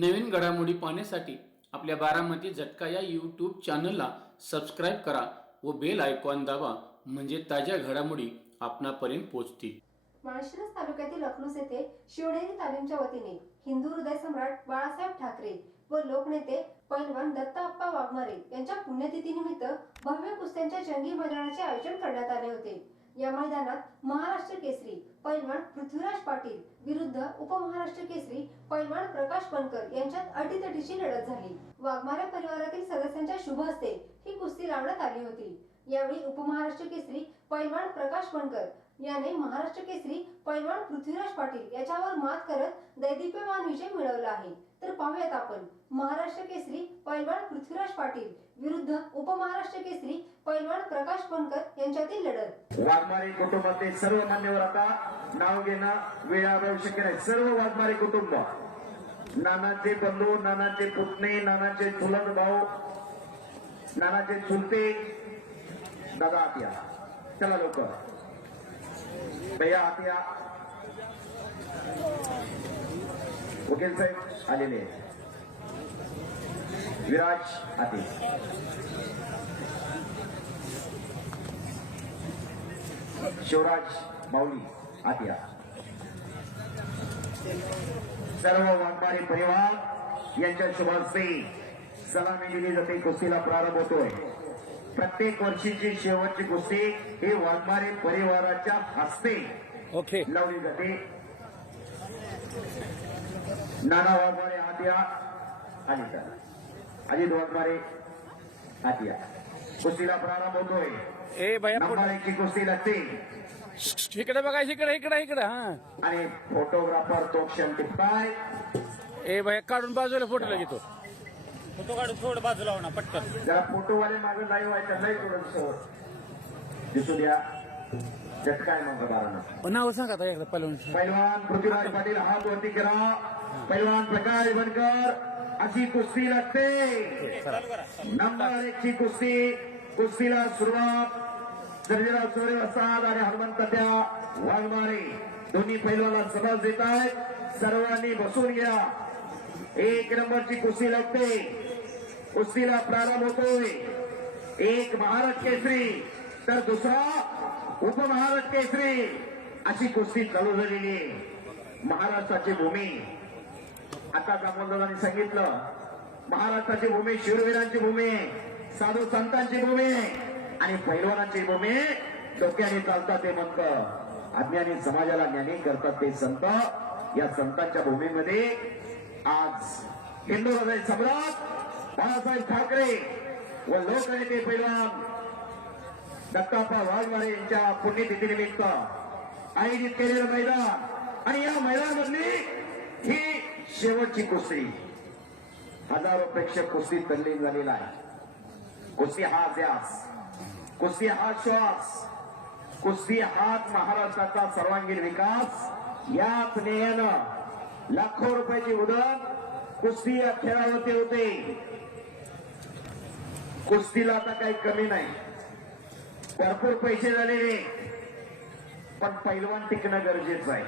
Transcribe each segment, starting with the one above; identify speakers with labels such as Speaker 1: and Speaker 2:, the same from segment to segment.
Speaker 1: नवीन घडामोडी पाहण्यासाठी आपल्या बारामती झटका या यूट्यूब चॅनलला सबस्क्राईब करा व बेल आयकॉन दाबा म्हणजे ताज्या घडामोडी आपणापर्यंत पोहोचतील.
Speaker 2: माळशिरस तालुक्यातील अकलूस येथे शिवनेरी तालीमच्या वतीने हिंदू हृदय सम्राट बाळासाहेब ठाकरे व लोकनेते पैलवान दत्ताप्पा वाघमारे यांच्या पुण्यतिथीनिमित्त भव्य कुस्त्यांच्या जंगी मैदानाचे आयोजन करण्यात आले होते. या मैदानात महाराष्ट्र केसरी पैलवान पृथ्वीराज पाटील विरुद्ध उपमहाराष्ट्र केसरी पैलवान प्रकाश पणकर यांच्यात अटीतटीची लढत झाली. वाघमारे परिवारातील सदस्यांच्या शुभ हस्ते ही कुस्ती लावण्यात आली होती. यावेळी उपमहाराष्ट्र केसरी पैलवान प्रकाश पणकर याने महाराष्ट्र केसरी पैलवान पृथ्वीराज पाटील याच्यावर मात करत दैदिप्यमान विजय मिळवला आहे. तर पाहूयात आपण. महाराष्ट्र केसरी पैलवान पृथ्वीराज पाटील. विरुद्ध उपमहाराष्ट्र केसरी पैलवान प्रकाश पणकर यांच्यातील लढत.
Speaker 3: वाघमारे कुटुंबातील सर्व मान्यवर आता नाव घेणं वेळाभाव शक्य नाही सर्व वाघमारे कुटुंब. नानाचे बंधू नानाचे पुतणे नानाचे चुलत भाऊ नानाचे चुलते. दादा आत्या. चला लोक भैया आत्या. वकील साहेब आलेले आहेत. विराज आते शिवराज माऊली आत्या सर्व वाघमारी परिवार यांच्या शुभास्ते सलामी दिली जाते. कुस्तीला प्रारंभ होतोय. प्रत्येक वर्षीची शेवटची कुस्ती ही वाघमारे परिवाराच्या हस्ते लावली जाते. नाना वाघमारे आत्या आणि त्याला अजित वाघमारे आत्या कुस्तीला प्रारंभ होतोय.
Speaker 4: ए भैया
Speaker 3: नंबर एकची कुस्ती लागते
Speaker 4: इकडे बघा इकडे इकडे इकडे हा.
Speaker 3: आणि फोटोग्राफर तो क्षण टिपताय
Speaker 4: ए भैया काढून बाजूला फोटो घेतो
Speaker 5: फोटो काढून थोडं बाजूला होणार पटकन.
Speaker 3: जरा फोटोवाले मागे नाही व्हायचं नाही थोडं समोर दिसू द्या. झटकाय मग बारानं
Speaker 4: नाव सांगा एकदा पहिलं
Speaker 3: पैलवान पृथ्वीराज पाटील हात वरती करा पैलवान प्रकाश बनकर अशी कुस्ती लागते. नंबर एकची कुस्ती कुस्तीला सुरुवात. सर्जेराव चौरे वसाद आणि हनुमंत त्या वाघमारे. दोन्ही पैलवाला समज देत आहेत. सर्वांनी बसून घ्या. एक नंबरची कुस्ती लागते. कुस्तीला प्रारंभ होतोय. एक महाराष्ट्र केसरी. तर दुसरा उपमहाराष्ट्र केसरी अशी कुस्ती चालू झालेली आहे. महाराष्ट्राची भूमी. आता दामोदरांनी सांगितलं महाराष्ट्राची भूमी शूरवीरांची भूमी साधू संतांची भूमी आणि पैलवानांची भूमी. डोक्याने चालतात ते मंत. अज्ञानी समाजाला ज्ञानी करतात ते संत. या संतांच्या भूमीमध्ये आज हिंदू हृदय सम्राट बाळासाहेब ठाकरे व लोकनेते पैलवान दत्तापा वाघमारे यांच्या पुण्यतिथीनिमित्त आयोजित केलेलं मैदान. आणि या मैदानामधली ही शेवटची कुस्ती. हजारो प्रेक्षक कुस्ती तल्लीन झालेला आहे. कुस्ती हा ध्यास. कुस्ती हा श्वास. कुस्ती हाच महाराष्ट्राचा सर्वांगीण विकास. याच ध्येयानं लाखो रुपयाची उदक कुस्ती या खेळावरती होते. कुस्तीला आता काही कमी नाही. भरपूर पैसे झालेले. पण पैलवान टिकणं गरजेचं आहे.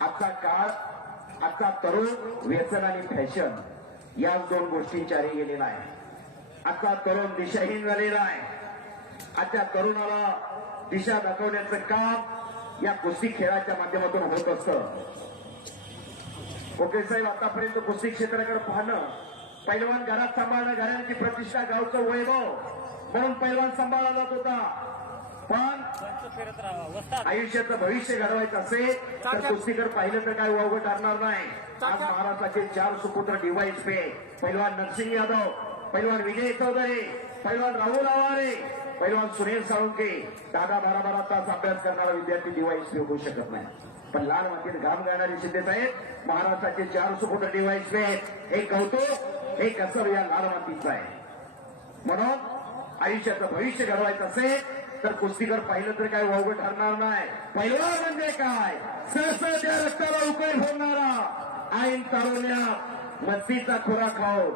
Speaker 3: आजचा काळ आजचा तरुण व्यसन आणि फॅशन याच दोन गोष्टींच्या आरी गेलेला आहे आजचा तरुण दिशाहीन झालेला आहे. आजच्या तरुणाला दिशा दाखवण्याचं काम या कुस्ती खेळाच्या माध्यमातून होत असतं. ओके साहेब आतापर्यंत कुस्ती क्षेत्राकडे पाहणं. पैलवान घरात सांभाळणं घरांची प्रतिष्ठा गावचं वैभव. म्हणून पैलवान सांभाळला जात होता. पण आयुष्याचं भविष्य घडवायचं असेल तर कुस्तीकर पाहिलं तर काय वावगं ठरणार नाही. आज महाराष्ट्राचे चार सुपुत्र डिवाईस पे. पैलवान नरसिंह यादव पैलवान विजय चौधरी पैलवान राहुल आवारे पैलवान सुनील साळुंके दादा बारा बारा तास अभ्यास करणारा विद्यार्थी डिवाईस पे होऊ शकत नाही. पण लाल मातीत घाम गाणारे शिंदेत आहेत महाराष्ट्राचे चार सुपुत्र डिवाईस पे. हे कौतुक हे कसर या लाल मातीचं आहे. म्हणून आयुष्याचं भविष्य घडवायचं असेल तर कुस्तीकर पाहिलं तर काय वावगं ठरणार नाही. पहिला म्हणजे काय? सहसा त्या रक्ताला उकळ होणारा आईन तारुण्या मस्तीचा खुरा खाऊ.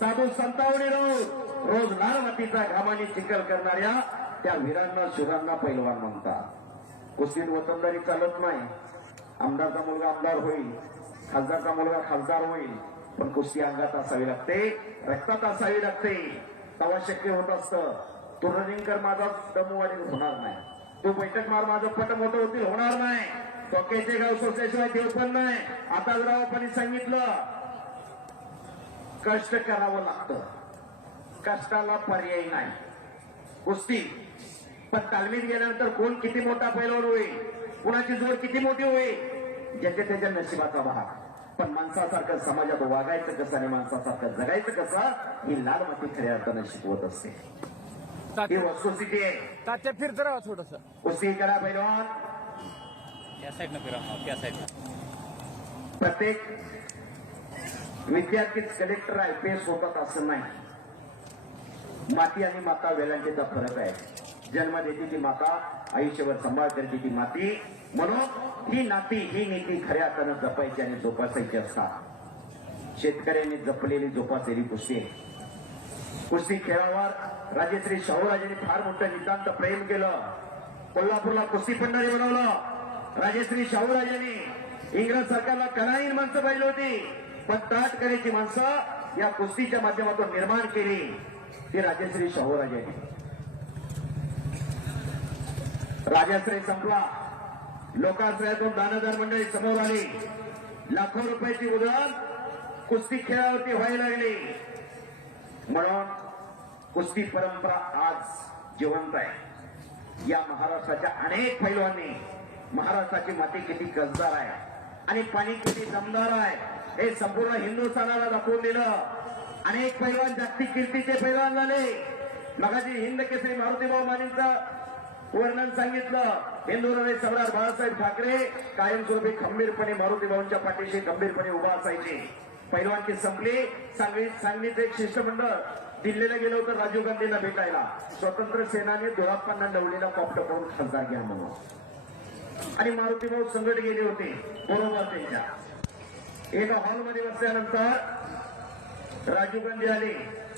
Speaker 3: साधू संतावणे रोज रोज लाल मातीचा घामाने चिखल करणाऱ्या त्या वीरांना शुरांना पैलवान म्हणतात. कुस्तीत वतनदारी चालत नाही. आमदारचा मुलगा आमदार होईल. खासदारचा मुलगा खासदार होईल. पण कुस्ती अंगात असावी लागते रक्तात असावी लागते. तेव्हा शक्य होत असतं. तो रनिंगकर माझा दमवाडी होणार नाही. तो बैठक मार माझं पट मोठं होतील होणार नाही. टोक्याचे गाव सोसल्याशिवाय देव पण नाही. आता रावपाने सांगितलं. कष्ट करावं लागतं. कष्टाला पर्याय नाही. कुस्ती. पण तालमीत गेल्यानंतर कोण किती मोठा पैलवान होईल? कुणाची जोड किती मोठी होईल? ज्याच्या त्याच्या नशिबाचा भाग. पण माणसासारखं समाजात वागायचं कसं आणि माणसासारखं जगायचं कसं ही लाल माती खऱ्या अर्थानं शिकवत असते. ही
Speaker 4: तात्या
Speaker 3: वस्तुस्थिती आहे.
Speaker 4: तात्या फिरत राहा थोडस.
Speaker 3: कुस्ती करा पैलवान.
Speaker 5: साईडनं फिरवणार त्या साईडनं.
Speaker 3: प्रत्येक विद्यार्थीच कलेक्टर आय पी एस होतात असं नाही. माती आणि माता वेलांटीचा फरक आहे. जन्म देते ती माता आयुष्यभर सांभाळ करते ती माती. म्हणून ही नाती ही नीती खऱ्या अर्थानं जपायची आणि जोपासायची असतात. शेतकऱ्यांनी जपलेली जोपासलेली कुस्ती कुस्ती खेळावर राजेश्री शाहूराजांनी फार मोठं नितांत प्रेम केलं. कोल्हापूरला कुस्ती पंढरी बनवलं. राजेश्री शाहूराजांनी इंग्रज सरकारला कलाहीन माणसं पाहिली होती. पण ताट करायची माणसं या कुस्तीच्या माध्यमातून निर्माण केली. ती राजेश्री शाहूराजांनी. राजाश्रय संपला. लोकाश्रयातून दानदार मंडळी समोर आली. लाखो रुपयाची उधळण कुस्ती खेळावरती व्हायला लागली. म्हणून कुस्ती परंपरा आज जिवंत आहे. या महाराष्ट्राच्या अनेक पैलवांनी महाराष्ट्राची माती किती गजदार आहे आणि पाणी किती दमदार आहे हे संपूर्ण हिंदुस्थानाला दाखवून दिलं. अनेक पैलवान जागतिक कीर्तीचे पैलवान झाले. मगाची हिंद केसरी मारुतीभाऊ मानेंचा वर्णन सांगितलं. हिंदू हृदय सम्राट बाळासाहेब ठाकरे कायमस्वरूपी खंबीरपणे मारुतीभाऊंच्या पाठीशी गंभीरपणे उभा असायचे. पैलवानची संपली. सांगली सांगलीचं एक शिष्टमंडळ दिल्लीला गेलं होतं राजीव गांधींना भेटायला. स्वतंत्र सेनाने दोळाप्पांना लवलेला कॉप्टर करून खासदार घ्या म्हणून. आणि मारुती भाऊ संकट गेले होते. बरोबर त्यांच्या. एका हॉलमध्ये बसल्यानंतर राजीव गांधी आले.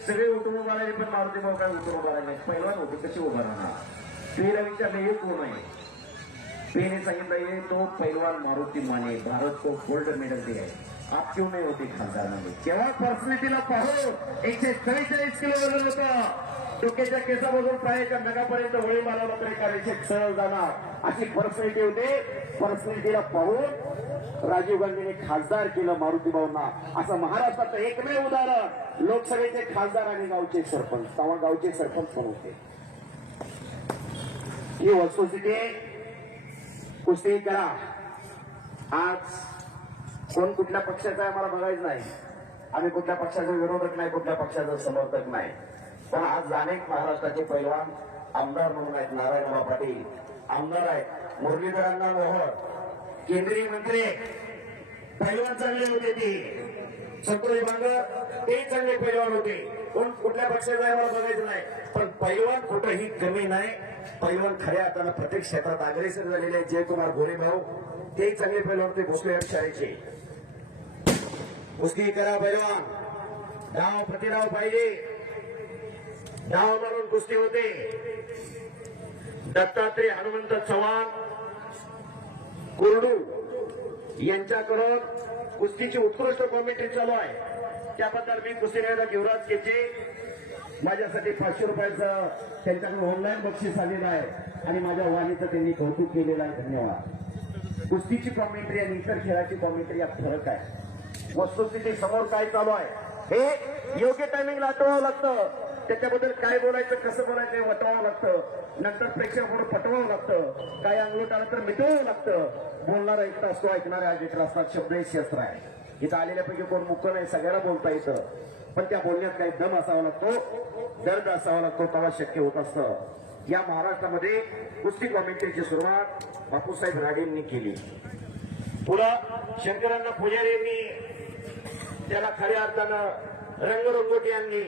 Speaker 3: सगळे उठून उभारायचे पण मारुती भाऊ काय उठून उभारायचे राहिले? पैलवान होते कशी उभा राहणार? पीला विचारलं हे कोण आहे? पेने सांगितलं हे तो पैलवान मारुती माने भारत को गोल्ड मेडल दे आहे. आप क्यों नाही होते खासदारांमध्ये केव्हा पर्सनॅलिटीला पाहून एकशे चव्वेचाळीस किलो वजन होता. डोक्याच्या केसापासून पायाच्या नगापर्यंत होळी मला तरी कार्यक्षेत सरळ जाणार. अशी पर्सनॅलिटी होते. पर्सनॅलिटीला पाहून राजीव गांधीने खासदार केलं मारुतीभाऊंना असं महाराष्ट्राचं एकमेव उदाहरण. लोकसभेचे खासदार आणि गावचे सरपंच. तेव्हा गावचे सरपंच पण होते. ही वस्तुस्थिती कुस्ती करा। आज कोण कुठल्या पक्षाचा आहे मला बघायचं नाही. आम्ही कुठल्या पक्षाचा विरोधक नाही कुठल्या पक्षाचा समर्थक नाही. पण आज अनेक महाराष्ट्राचे पैलवान आमदार म्हणून आहेत नारायणराव पाटील. आमदार आहेत मुरलीधरांना मोहर केंद्रीय मंत्री पैलवान चांगले होते ते. संतोष बांगर ते चांगले पैलवान होते. कोण कुठल्या पक्षाचा आहे मला बघायचं नाही. पण पैलवान कुठंही कमी नाही. पैलवान खऱ्या अर्थानं प्रत्येक क्षेत्रात अग्रेसर झालेले आहेत जयकुमार गोरे भाऊ. तेही चांगले पैलवान होते भोसले शाळेचे. कुस्ती करा पैलवान डाव प्रतिडाव पाहिजे. डाव मारून कुस्ती होते. दत्तात्रय हनुमंत चव्हाण कुरडू यांच्याकडून कुस्तीची उत्कृष्ट कॉमेंट्री चालू आहे. त्याबद्दल मी कुस्ती नायक युवराज केचे माझ्यासाठी पाचशे रुपयाचं त्यांच्याकडून ऑनलाईन बक्षीस आलेलं आहे. आणि माझ्या वाणीचं त्यांनी कौतुक केलेलं आहे. धन्यवाद. कुस्तीची कॉमेंट्री आणि इतर खेळाची कॉमेंट्री यात फरक आहे. वस्तुस्थिती समोर काय चालू आहे? हे योग्य टायमिंगला आठवावं लागतं. त्याच्याबद्दल काय बोलायचं कसं बोलायचं हे वटवावं लागतं. नंतर प्रेक्षकांवर पटवावं लागतं. काय अंगलोट आलं तर मिटवावं लागतं. बोलणारा एक असतो ऐकणारा एक असतात शब्द हे शस्त्र आहे. इथं आलेल्यापैकी कोण मुकं नाही सगळ्याला बोलता येतं. पण त्या बोलण्यात काही दम असावा लागतो दर्द असावा लागतो तेव्हा शक्य होत असतं. या महाराष्ट्रामध्ये कुस्ती कॉमेंट्रीची सुरुवात बापूसाहेब रागेंनी केली. पुन्हा शंकरांना पुजारींनी त्याला खऱ्या अर्थानं रंगरंगोटी यांनी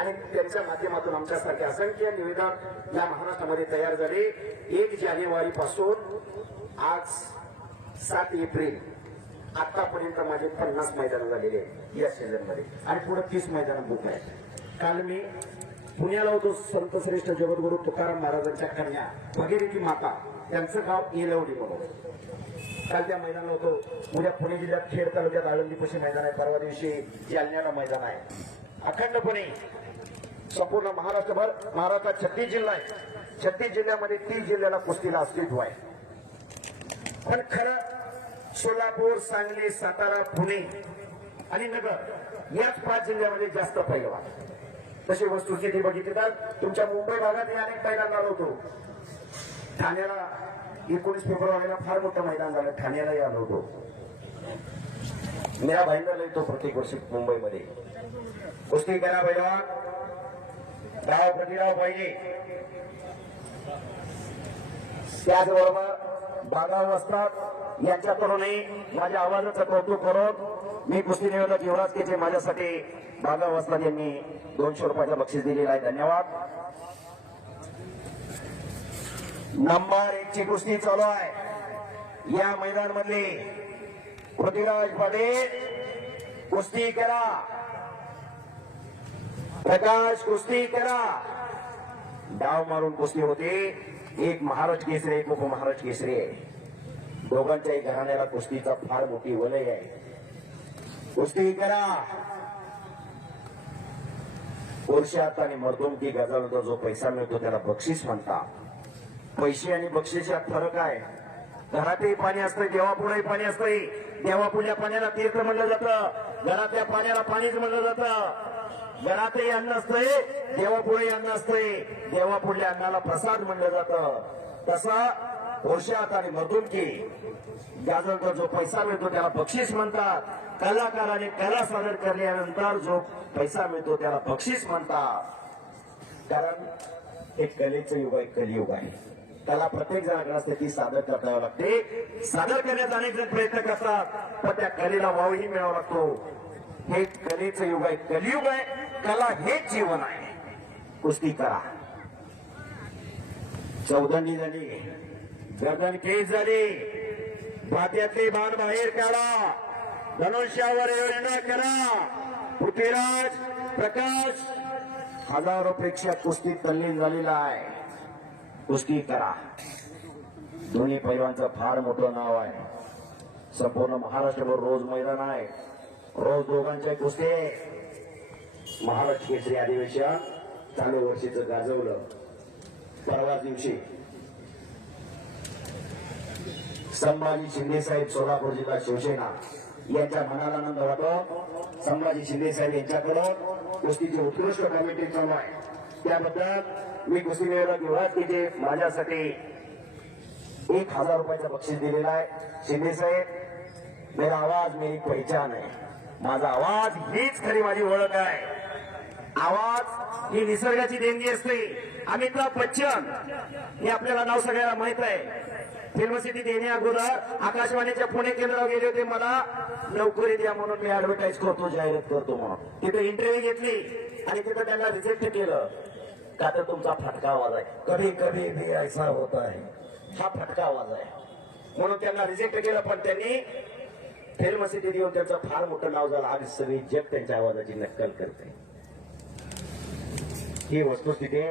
Speaker 3: आणि त्यांच्या माध्यमातून आमच्यासारखे असंख्य निवेदन या महाराष्ट्रामध्ये तयार झाले. एक जानेवारी पासून आज सात एप्रिल आतापर्यंत माझे पन्नास मैदान झालेले आहेत या सीझनमध्ये. आणि पुढे तीस मैदान बुक आहेत. काल मी पुण्याला होतो संत श्रेष्ठ जगद्गुरु तुकाराम महाराजांच्या कन्या भगीरथी माता त्यांचं गाव येलवडी म्हणून. काल त्या मैदानाला होतो. उद्या पुणे जिल्ह्यात खेड तालुक्यात आळंदीपाशी मैदान आहे. परवा दिवशी जालन्याला मैदान आहे. अखंडपणे संपूर्ण महाराष्ट्रभर महाराष्ट्रात छत्तीस जिल्हा आहे छत्तीस जिल्ह्यामध्ये तीस जिल्ह्याला कुस्तीला अस्तित्व आहे. पण खरं सोलापूर सांगली सातारा पुणे आणि नगर याच पाच जिल्ह्यामध्ये जास्त पैलवान तशी वस्तुस्थिती बघितली तर तुमच्या मुंबई भागातही अनेक मैदान आलो होतो. ठाण्याला एकोणीस फेब्रुवारीला फार मोठं मैदान झालं. ठाण्यालाही आलो होतो. मेरा भाईंदरला येतो प्रत्येक वर्षी मुंबईमध्ये. कुस्ती करा पैलवान राव प्रतिराव पाहिजे त्याचबरोबर बागाव असतात यांच्याकडूनही माझ्या आवाजाचं कौतुक करून मी कुस्ती निवेदक युवराज केचे माझ्यासाठी बागा असतात यांनी दोनशे रुपयाचं बक्षीस दिलेलं आहे. धन्यवाद. नंबर एक ची कुस्ती चालू आहे. या मैदान मधली पृथ्वीराज पाटील कुस्ती करा प्रकाश कुस्ती करा डाव मारून कुस्ती होते. एक महाराष्ट्र केसरी एक उपमहाराष्ट्र केसरी आहे. दोघांच्याही घराण्याला कुस्तीचा फार मोठी वलय आहे. कुस्ती करा. पुरुषात आणि मर्दुमकी गजाला जो पैसा मिळतो त्याला बक्षीस म्हणतात. पैसे आणि बक्षिसात फरक आहे. घरातही पाणी असतंय देवापुढेही पाणी असतंय. देवापुढल्या पाण्याला तीर्थ म्हणलं जातं. घरातल्या पाण्याला पाणीच म्हणलं जातं. घरातही अन्न असतंय देवापुढे अन्न असतंय. देवापुढल्या अन्नाला प्रसाद म्हणलं जातं. तसा वर्षात आणि मधुमकी गाजवता जो पैसा मिळतो त्याला बक्षीस म्हणतात. कलाकाराने कला सादर केल्यानंतर जो पैसा मिळतो त्याला बक्षीस म्हणतात. कारण हे कलेचं युग आहे कलियुग आहे. त्याला प्रत्येक जणाकडे असते ती सादर करावं लागते. सादर करण्याचा अनेक जण प्रयत्न करतात पण त्या कलेला वावही मिळावा लागतो. हे कलेचं युग आहे कलियुग आहे. कला हेच जीवन आहे. कुस्ती करा. चौदंडी झाली गगन केस झाली भात्यातले बाण बाहेर काढा. धनुष्यावर योजना करा. पृथ्वीराज प्रकाश. हजारो पेक्षा कुस्तीत तल्लीन झालेला आहे. कुस्ती करा. दोन्ही पैलवांचं फार मोठं नाव आहे. संपूर्ण महाराष्ट्रभर रोज मैदान आहे. रोज दोघांच्या कुस्ती महाराष्ट्र केसरी अधिवेशन चालू वर्षीचं गाजवलं. परवा दिवशी संभाजी शिंदे साहेब सोलापूर जिल्हा शिवसेना. यांच्या मनाला आनंद वाटतो. संभाजी शिंदे साहेब यांच्याकडे कुस्तीची उत्कृष्ट कमिटी चालू आहे. त्याबद्दल मी कुस्ती विवाद की तिथे माझ्यासाठी एक हजार रुपयाचं बक्षीस दिलेलं आहे. शिंदे साहेब मेरा आवाज मेरी पहिचान आहे माझा आवाज हीच खरी माझी ओळख आहे. आवाज ही निसर्गाची देणगी असते. अमिताभ बच्चन हे आपल्याला नाव सगळ्याला माहीत आहे. फिल्म सिटी देणे अगोदर आकाशवाणीच्या पुणे केंद्रावर गेले होते मला नोकरी द्या म्हणून मी ऍडव्हर्टाईज करतो जाहिरात करतो म्हणून. तिथे इंटरव्ह्यू घेतली आणि तिथं त्यांना रिजेक्ट केलं. का तर तुमचा फटका आवाज आहे कधी कधी भी ऐसा होत आहे हा फटका आवाज आहे म्हणून त्यांना रिजेक्ट केलं पण त्यांनी फिल्म सिटी देऊन त्यांचं फार मोठं नाव झालं. आज सगळी जग त्यांच्या आवाजाची नक्कल करते. ही वस्तुस्थिती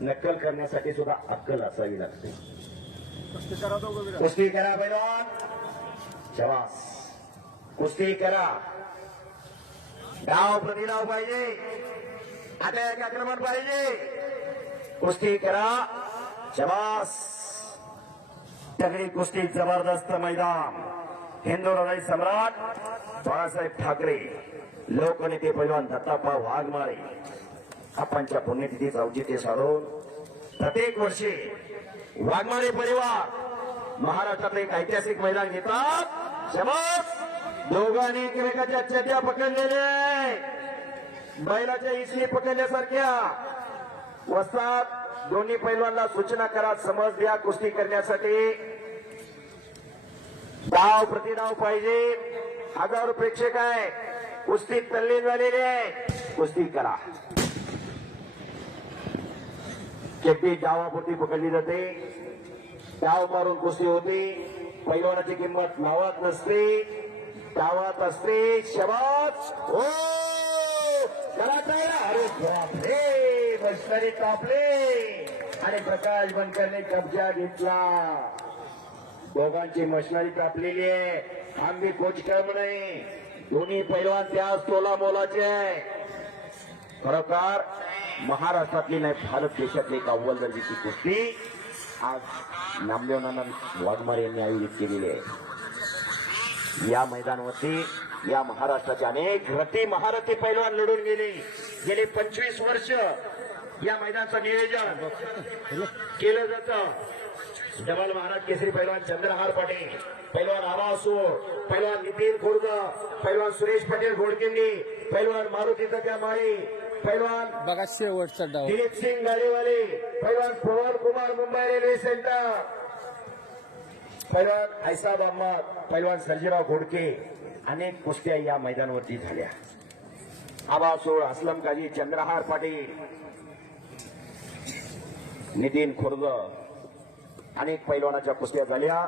Speaker 3: नक्कल करण्यासाठी सुद्धा अक्कल असावी लागते. कुस्ती करा पैलवान शबास कुस्ती करा डाव प्रतिडाव पाहिजे. अटॅक आक्रमण पाहिजे. कुस्ती करा. शबास तगडी कुस्ती जबरदस्त मैदान. हिंदू हृदय सम्राट बाळासाहेब ठाकरे. लोकनेते पैलवान दत्तापा वाघमारे. आपणच्या पुण्यतिथीचं औचित्य साधून प्रत्येक वर्षी वाघमारे परिवार. महाराष्ट्रातले एक ऐतिहासिक मैदान घेतात. शबास दोघांनी एकमेकाच्या चट्या पकडलेले. बैलाच्या इसणी पकडल्यासारख्या. वस्तात दोन्ही पैलवांना सूचना करा समज द्या कुस्ती करण्यासाठी. डाव प्रतिडाव पाहिजे. हजारो प्रेक्षक आहे. कुस्तीत तल्लीन झालेली. आहे कुस्ती करा. केपी डावापुरती पकडली जाते. डाव मारून कुस्ती होते. पैलवानाची किंमत नावात नसते. डावात असते शबात हो! अरे बापरे! कापले. आणि प्रकाश बनकरने कब्जा घेतला. दोघांची मशनरी कापलेली आहे. आम्ही कोच कम नाही. दोन्ही पैलवान त्याच तोला मोलाचे आहे खरोखर महाराष्ट्रातली नाही भारत देशातली एक अव्वल दर्जाची कुस्ती आज नामदेवनानंद वाघमारे यांनी आयोजित केलेली आहे. या मैदानावरती या महाराष्ट्राचे अनेक रथी महारथी पैलवान लढून गेले. गेले पंचवीस वर्ष या मैदानाचं नियोजन केलं जातं. जबाल महाराज केसरी पैलवान चंद्रहार पाटील पैलवान आवासूर पैलवान नितीन खुर्द पैलवान सुरेश पटेल घोडकिंडी पैलवान मारुती त्या माळी पैलवान.
Speaker 4: बघा शेवटचा डाव.
Speaker 3: दिलीप सिंग गाडीवाले. पैलवान पवन कुमार मुंबई रेल्वे सेंटर. पैलवान ऐसाब अहमद पैलवान सर्जीराव घोडके. अनेक कुस्त्या या मैदानावरती झाल्या. आबासोड असलम काजी चंद्रहार पाटील. नितीन खुर्द. अनेक पैलवानाच्या कुस्त्या झाल्या.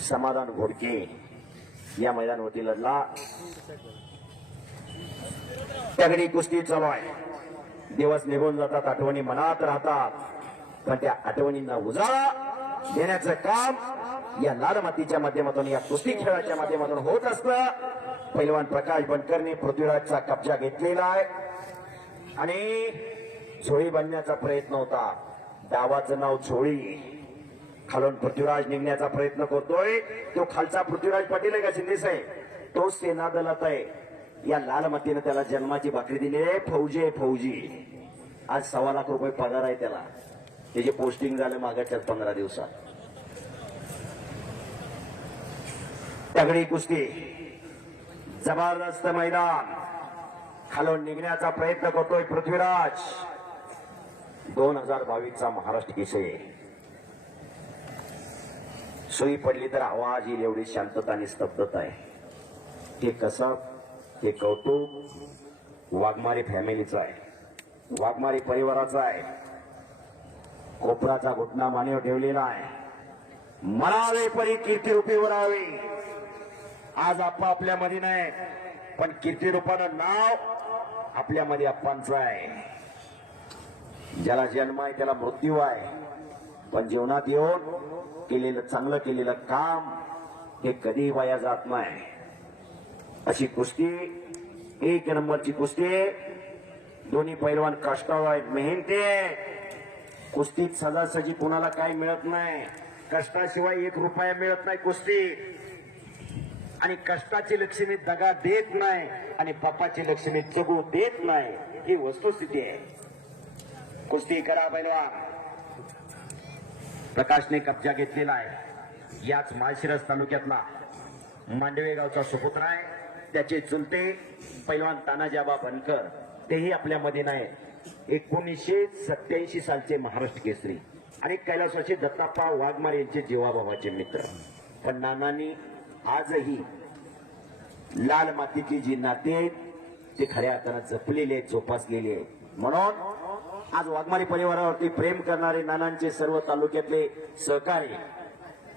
Speaker 3: समाधान घोडके या मैदानावरती लढला. तगडी कुस्ती चालू आहे. दिवस निघून जातात आठवणी मनात राहतात. पण त्या आठवणींना उजाळा देण्याचं काम या लाल मातीच्या माध्यमातून या कुस्ती खेळाच्या माध्यमातून होत असतं. पैलवान प्रकाश बनकरने पृथ्वीराजचा कब्जा घेतलेला आहे. आणि झोळी बनण्याचा प्रयत्न होता. डावाचं नाव झोळी. खालून पृथ्वीराज निघण्याचा प्रयत्न करतोय. तो खालचा पृथ्वीराज पाटील आहे का शिंदेस आहे तो सेना दलात आहे. या लाल मातीनं त्याला जन्माची भाकरी दिली. आहे फौजी आहे फौजी. आज सव्वा लाख रुपये पगार आहे त्याला. त्याचे पोस्टिंग झाले मागाच्या पंधरा दिवसात. तगडी कुस्ती. जबरदस्त मैदान. खालून निघण्याचा प्रयत्न करतोय पृथ्वीराज. दोन हजार बावीसचा महाराष्ट्र केसरी. सुई पडली तर आवाज येईल एवढी शांतता आणि स्तब्धता आहे. ते कसं हे कौतुक वाघमारी फॅमिलीचं आहे. वाघमारी परिवाराचं आहे. कोपराचा घुटना मानेवर ठेवलेला आहे. म्हणावे परी कीर्ती रूपी वरावी आज आप्पा आपल्यामध्ये नाही पण कीर्ती रूपानं नाव आपल्यामध्ये आप्पांचं आहे. ज्याला जन्म आहे त्याला मृत्यू आहे. पण जीवनात येऊन केलेलं चांगलं केलेलं काम हे कधी वाया जात नाही. अशी कुस्ती एक नंबरची कुस्ती. दोन्ही पैलवान कष्टावर आहेत. मेहनती आहे. कुस्तीत सजासजी कुणाला काही मिळत नाही. कष्टाशिवाय एक रुपया मिळत नाही कुस्ती. आणि कष्टाची लक्ष्मी दगा देत नाही आणि बापाची लक्ष्मी जगू देत नाही. ही वस्तुस्थिती आहे. कुस्ती करा पैलवान. प्रकाशने कब्जा घेतलेला आहे. याच माळशिरस तालुक्यातला मांडवे गावचा सुपुत्र आहे. त्याचे चुलते पैलवान तानाजाबा बनकर तेही आपल्यामध्ये नाही एकोणीसशे सत्याऐंशी सालचे महाराष्ट्र केसरी आणि कैलासवाचे दत्ताप्पा वाघमारे यांचे जीवाभावाचे मित्र. पण नानांनी आजही लाल मातीची जी नाते आहेत ते खऱ्या अर्थानं जपलेली आहेत जोपासलेली आहेत. म्हणून आज वाघमारी परिवारावरती प्रेम करणारे नानांचे सर्व तालुक्यातले सहकारी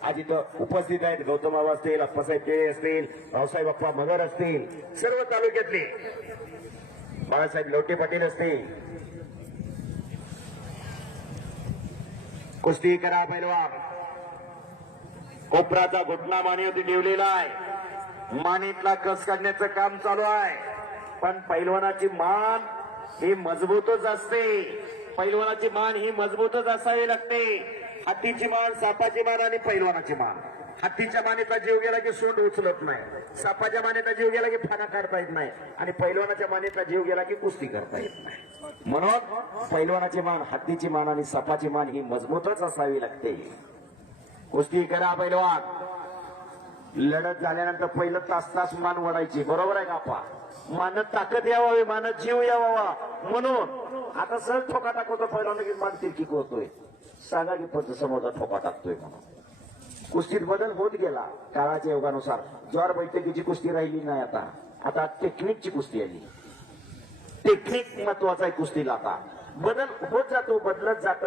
Speaker 3: आज इथं उपस्थित आहेत. गौतम बाबा असतील अप्पासाहेब केळे असतील भाऊसाहेब अप्पा मगर असतील सर्व तालुक्यातले. बाळासाहेब लोटे पाटील असतील. कुस्ती करा पैलवान. कोपराचा घुटना मानेवरती ठेवलेला आहे. मानेतला कस काढण्याचं काम चालू आहे. पण पैलवानाची मान ही मजबूतच असते. पैलवानाची मान ही मजबूतच असावी लागते. हत्तीची मान सापाची मान आणि पैलवानाची मान. हत्तीच्या मानेचा जीव गेला की सोंड उचलत नाही. सापाच्या मानेचा जीव गेला की फाना काढता येत नाही. आणि पैलवानाच्या मानेचा जीव गेला की कुस्ती करता येत नाही. म्हणून पैलवानाची मान हत्तीची मान आणि सापाची मान ही मजबूतच असावी लागते. कुस्ती करा पैलवान. लढत झाल्यानंतर पहिलं तास तास मान वडायची बरोबर आहे का आपा मानत ताकद यावावी मानत जीव यावा म्हणून आता सहज ठोका टाकवतो पहिला लगेच मान तिरकी होतोय सांगा की समोर समोरचा ठोका टाकतोय म्हणून. कुस्तीत बदल होत गेला काळाच्या योगानुसार. ज्वार बैठकीची कुस्ती राहिली नाही आता. आता टेक्निकची कुस्ती आली. टेक्निक महत्त्वाचा आहे कुस्तीला आता. बदल होत जातो बदलत जात.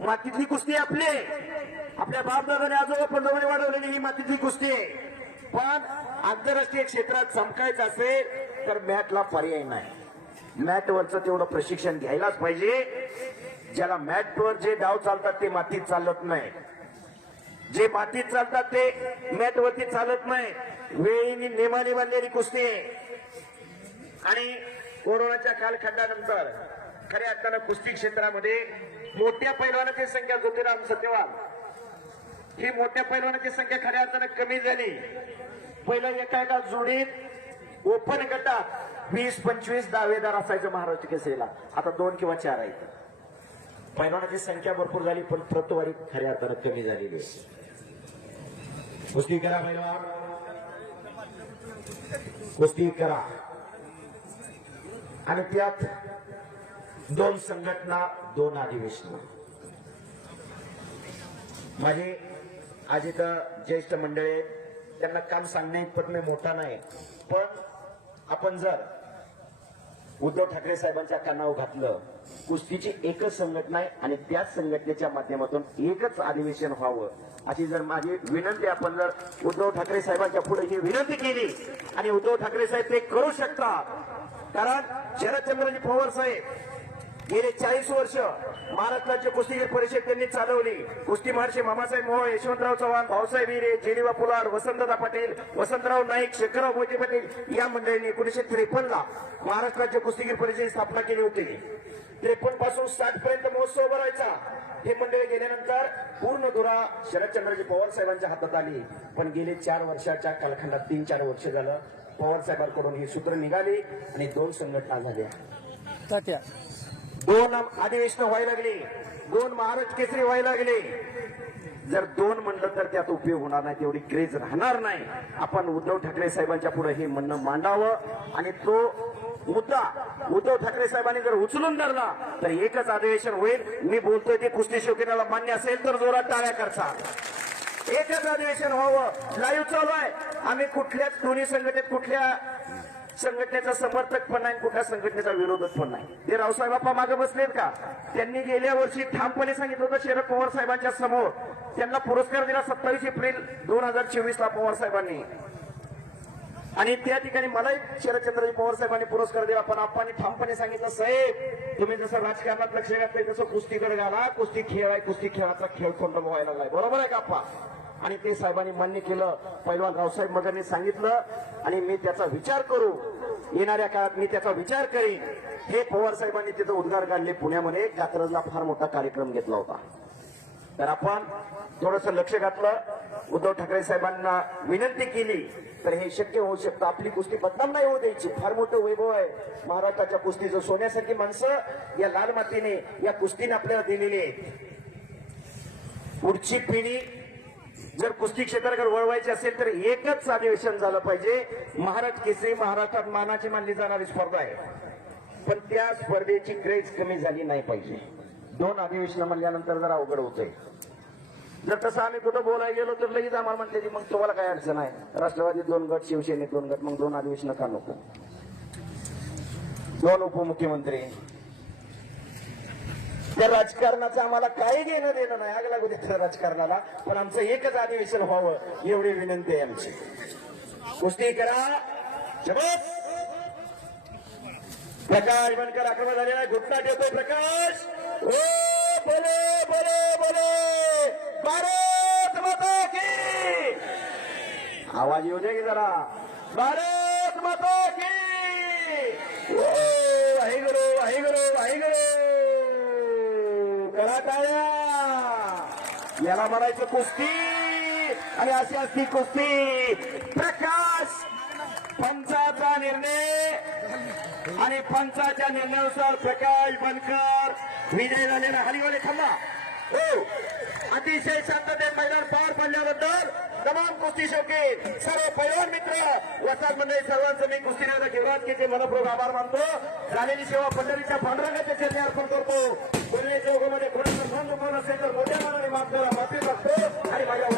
Speaker 3: मातीतली कुस्ती आपली. आपल्या बापदादाने आजोबा पंतप्रधान वाढवलेली ही मातीतली कुस्ती. आहे पण आंतरराष्ट्रीय क्षेत्रात चमकायचं असेल तर मॅटला पर्याय नाही. मॅटवरचं तेवढं प्रशिक्षण घ्यायलाच पाहिजे. ज्याला मॅटवर जे डाव चालतात ते मातीत चालत नाही. जे मातीत चालतात ते मॅटवरती चालत नाही. वेळीने नेमाने बांधलेली कुस्ती आहे. आणि कोरोनाच्या कालखंडानंतर खऱ्या अर्थानं कुस्ती क्षेत्रामध्ये मोठ्या पैलवानाची संख्या ज्योतिराम सत्यवाल ही मोठ्या पैलवानाची संख्या खऱ्या अर्थानं कमी झाली. पहिलं एका एका जोडीत ओपन गटात वीस पंचवीस दावेदार असायचं महाराष्ट्र केसेला आता दोन किंवा चार आहेत. पैलवानाची संख्या भरपूर झाली पण प्रतवारी खऱ्या अर्थानं कमी झालेली आहे कुस्ती करा पैलवान. कुस्ती करा. आणि त्यात दोन संघटना दोन अधिवेशन. माझे आज इथं ज्येष्ठ मंडळी आहेत. त्यांना काम सांगणे इतपत मी मोठा नाही. पण आपण जर उद्धव ठाकरे साहेबांच्या कानावर घातलं कुस्तीची एकच संघटना आहे आणि त्याच संघटनेच्या माध्यमातून एकच अधिवेशन व्हावं अशी जर माझी विनंती आपण जर उद्धव ठाकरे साहेबांच्या पुढे ही विनंती केली आणि उद्धव ठाकरे साहेब ते करू शकतात. कारण शरदचंद्रजी पवार साहेब गेले चाळीस वर्ष महाराष्ट्राची कुस्तीगीर परिषद त्यांनी चालवली. कुस्ती महर्षी मामासाहेब मोहोळ यशवंतराव चव्हाण भाऊसाहेब हिरे जेनिवा पुलाड वसंतदा पाटील वसंतराव नाईक शेखरराव मोहिते पाटील या मंडळींनी एकोणीशे त्रेपन्न ला महाराष्ट्राची कुस्तीगीर परिषद स्थापना केली होती. त्रेपन्नपासून साठ पर्यंत महोत्सव भरायचा हे मंडळी गेल्यानंतर पूर्ण धुरा शरदचंद्रजी पवार साहेबांच्या हातात आली. पण गेले चार वर्षाच्या कालखंडात तीन चार वर्ष झालं. पवार साहेबांकडून ही सूत्र निघाली आणि दोन संघटना झाल्या. दोन अधिवेशन व्हायला लागली. दोन महाराज केसरी व्हायला लागले. जर दोन म्हणलं तर त्यात उपयोग होणार नाही तेवढी क्रेज राहणार नाही. आपण उद्धव ठाकरे साहेबांच्या पुढे हे म्हणणं मांडावं. आणि तो मुद्दा उद्धव ठाकरे साहेबांनी जर उचलून धरला तर एकच अधिवेशन होईल. मी बोलतोय ते कुस्ती शौकीनाला मान्य असेल तर जोरात टाळ्या करता एकच अधिवेशन व्हावं. लाईव्ह चालू आहे. आम्ही कुठल्याच दोन्ही संघटनेत कुठल्या संघटनेचा समर्थक पण नाही कुठल्या संघटनेचा विरोधक पण नाही. ते रावसाहेबाप्पा मागे बसलेत का? त्यांनी गेल्या वर्षी ठामपणे सांगितलं होतं शरद पवार साहेबांच्या समोर. त्यांना पुरस्कार दिला सत्तावीस एप्रिल दोन हजार चोवीस ला पवार साहेबांनी. आणि त्या ठिकाणी मलाही शरदचंद्रजी पवार साहेबांनी पुरस्कार दिला पण आपण ठामपणे सांगितलं साहेब तुम्ही जसं राजकारणात लक्ष घातलंय तसं कुस्तीकडे घाला. कुस्ती खेळ आहे कुस्ती खेळाचा खेळ कोणता व्हायला लागलाय? बरोबर आहे का आप्पा आणि ते साहेबांनी मान्य केलं. पैलवान रावसाहेब मगरने सांगितलं. आणि मी त्याचा विचार करू. येणाऱ्या काळात मी त्याचा विचार करीन. हे पवार साहेबांनी तिथं उद्गार काढले. पुण्यामध्ये कात्रजला फार मोठा कार्यक्रम घेतला होता. तर आपण थोडस लक्ष घातलं. उद्धव ठाकरे साहेबांना विनंती केली. तर हे शक्य होऊ शकतं. आपली कुस्ती बदनाम नाही होऊ द्यायची. फार मोठं वैभव आहे. महाराष्ट्राच्या कुस्तीचं सोन्यासारखी माणसं या लाल मातीने या कुस्तीने आपल्याला दिलेली आहे पुढची पिढी जर कुस्ती क्षेत्राकडे वळवायचे असेल तर एकच अधिवेशन झालं पाहिजे. महाराज केसरी महाराष्ट्रात मानाची मानली जाणारी स्पर्धा आहे. पण त्या स्पर्धेची क्रेज कमी झाली नाही पाहिजे. दोन अधिवेशन म्हणल्यानंतर जरा अवघड होतंय. जर तसं आम्ही कुठं बोलायला गेलो तर लगेच आम्हाला म्हटले की मग तुम्हाला काय अडचण आहे? राष्ट्रवादी दोन गट शिवसेनेत दोन गट मग दोन अधिवेशन का नको? दोन उपमुख्यमंत्री. त्या राजकारणाचं आम्हाला काही घेणं देणं नाही. आग लागू देत राजकारणाला. पण आमचं एकच अधिवेशन व्हावं एवढी विनंती आहे आमची. कुस्ती करा. शबास प्रकाश बनकर आक्रमण झालेला आहे. घुटना ठेवतोय प्रकाश. ओ बोले बोले बोले. भारत माता की! आवाज येऊ दे की जरा. भारत माता की! ओ वाहिगुरु वाहिगुरु वाहिगुरु गुरु याला म्हणायचं कुस्ती. आणि अशी असती कुस्ती. प्रकाश पंचाचा निर्णय. आणि पंचाच्या निर्णयानुसार प्रकाश बनकर विजय झालेला. हरिवाले थांबा. हो. अतिशय शांततेत मैदान पार पडल्याबद्दल तमाम कुस्ती शौकीन सर्व पैलवान मित्र वसात मंडळी सर्वांचं मी कुस्तीनगर युवराज मनपूर्वक आभार मानतो. झालेली सेवा पंढरीच्या पांडुरंगाच्या चरणी अर्पण करतो. बोलण्याच्या ओघामध्ये कोणाचा नोंद असेल तर मोठ्या मनाने माफ करा. माफी मागतो. आणि माझ्या